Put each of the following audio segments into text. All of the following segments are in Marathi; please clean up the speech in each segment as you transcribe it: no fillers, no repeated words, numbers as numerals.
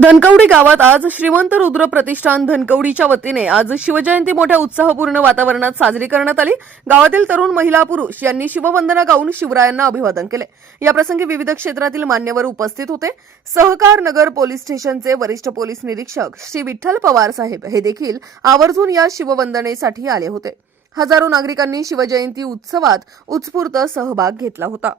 धनकवडी गावात आज श्रीमंत रुद्र प्रतिष्ठान धनकवडीच्या वतीने आज शिवजयंती मोठ्या उत्साहपूर्ण वातावरणात साजरी करण्यात आली। गावातील तरुण, महिला, पुरुष यांनी शिववंदना गाऊन शिवरायांना अभिवादन केले। या प्रसंगी विविध क्षेत्रातील मान्यवर उपस्थित होते। सहकार नगर पोलीस स्टेशनचे वरिष्ठ पोलीस निरीक्षक श्री विठ्ठल पवार साहेब हे देखील आवर्जून या शिववंदनेसाठी आले होते। हजारो नागरिकांनी शिवजयंती उत्सवात उत्स्फूर्त सहभाग घेतला होता।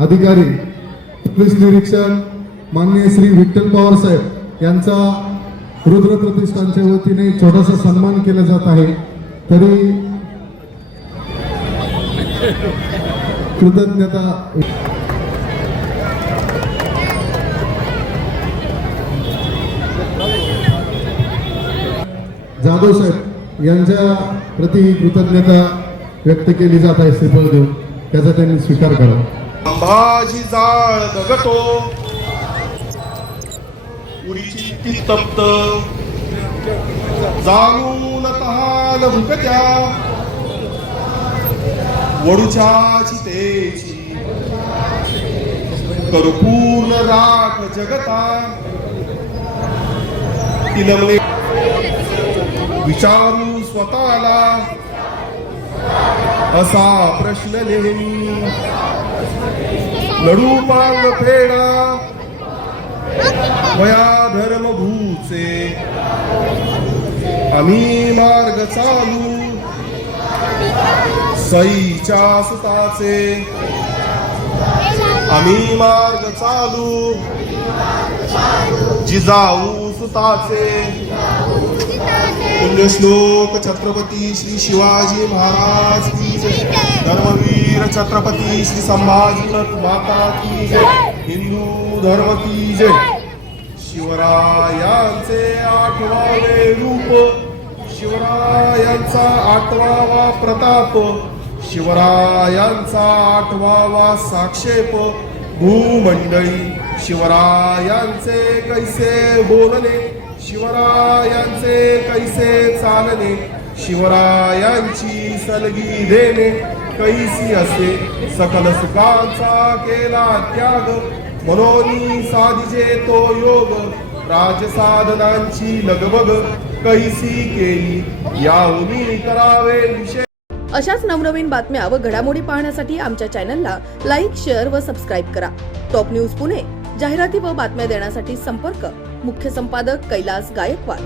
अधिकारी पोलीस निरीक्षक माननीय श्री विठ्ठल पवार साहेब यांचा रुद्र प्रतिष्ठानच्या वतीने छोटासा सन्मान केला जात आहे। तरी कृतज्ञता जाधव साहेब यांच्या प्रति कृतज्ञता व्यक्त केली जात आहे। श्रीफळ देऊन त्याचा त्यांनी स्वीकार करा। अंबाजी जाळ दगतो उरीची ती तप्त जाणून तहान भुकत्या वडूच्या चितेची करपूर्ण राख जगता तिलमने विचारू स्वतःला असा प्रश्न नेहमी लढू पांग फेडा वया धर्मभूचे आम्ही मार्ग चालू सईच्या सुताचे आम्ही मार्ग चालू जिजाऊ सुताचे। पुण्यश्लोक छत्रपती श्री शिवाजी महाराज की जय। धर्मवीर छत्रपती श्री संभाजी माता की जय। हिंदू धर्म की जय। शिवरायांचे 8वावे रूप शिवरायांचा 8वावा प्रताप शिवरायांचा 8वावा साक्षेप भूमंडळी शिवरायांचे कैसे बोलणे शिवरायांचे कैसे चालणे शिवरायांची सलगी देणे कैसी असे सकल सुखांचा केला त्याग मनोनी साधिजे तो योग राजसाधनांची लगबग कैसी केली याहुनी करावे विषय। अशाच नवनवीन बातम्या व घडामोडी पाहण्यासाठी आमच्या चॅनलला लाईक, शेअर व सबस्क्राईब करा। टॉप न्यूज पुणे जाहिराती व बातम्या देण्यासाठी संपर्क मुख्य संपादक कैलास गायकवाड।